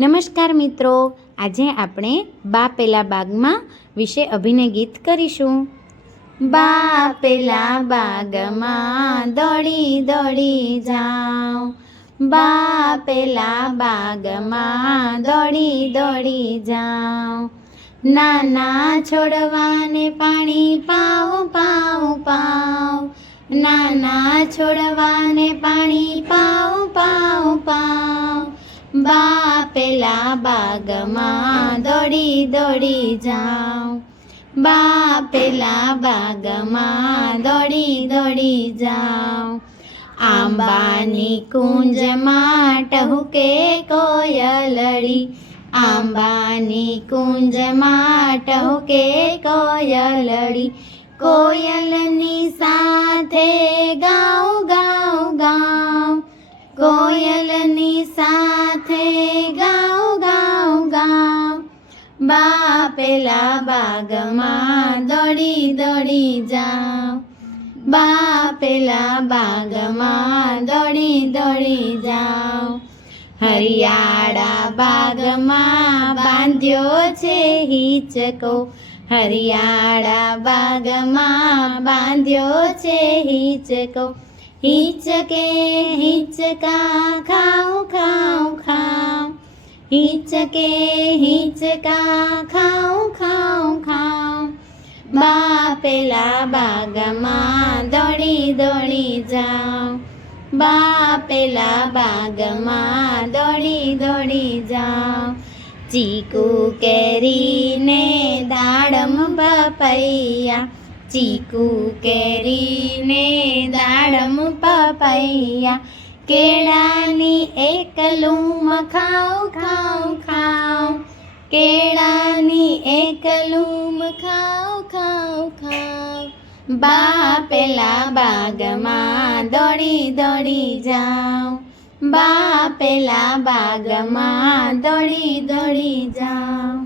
નમસ્કાર મિત્રો, આજે આપણે બા પેલા બાગમાં વિશે અભિનય ગીત કરીશું। બા પેલા બાગમાં દોડી દોડી જાઉં, બા પેલા બાગમાં દોડી દોડી જાઉં, નાના છોડવાને પાણી પાઉં પાઉં પાઉં, નાના છોડવાને પાણી પાઉં પાઉં પાઉં, બા પેલા બાગમાં દોડી દોડી જાઉં, બા પેલા બાગમાં દોડી દોડી જાઉં, આંબાની કુંજમાં ટહુકે કોયલડી, આંબાની કુંજમાં ટહુકે કોયલડી, કોયલની સાથે ગાઉં ગાઉં ગાઉં, કોયલની સાથે ગાઉં ગાઉં ગાઉં, બા પેલા બાગમાં દોડી દોડી જાઉં, બા પેલા બાગમાં દોડી દોડી જાઉં, હરિયાળા બાગમાં બાંધ્યો છે હિંચકો, હરિયાળા બાગમાં બાંધ્યો છે હિંચકો, હિંચકે હિંચકા ખાઉં ખાઉં ખાઉં, હિંચકે હિંચકા ખાઉં ખાઉં ખાઉં, બા પેલા બાગમાં દોડી દોડી જાઉં, બા પેલા બાગમાં દોડી દોડી જાઉં, ચીકુ કેરીને દાડમ પપૈયા, ચીકુ કેરીને દાડમ પપૈયા, કેળાની એક લૂમ ખાઉં ખાઉં ખાઉં, કેળાની એક લૂમ ખાઉં ખાઉં ખાઉં, બા પેલા બાગમાં દોડી દોડી જાઉં, બા પેલા બાગમાં દોડી દોડી જાઉં।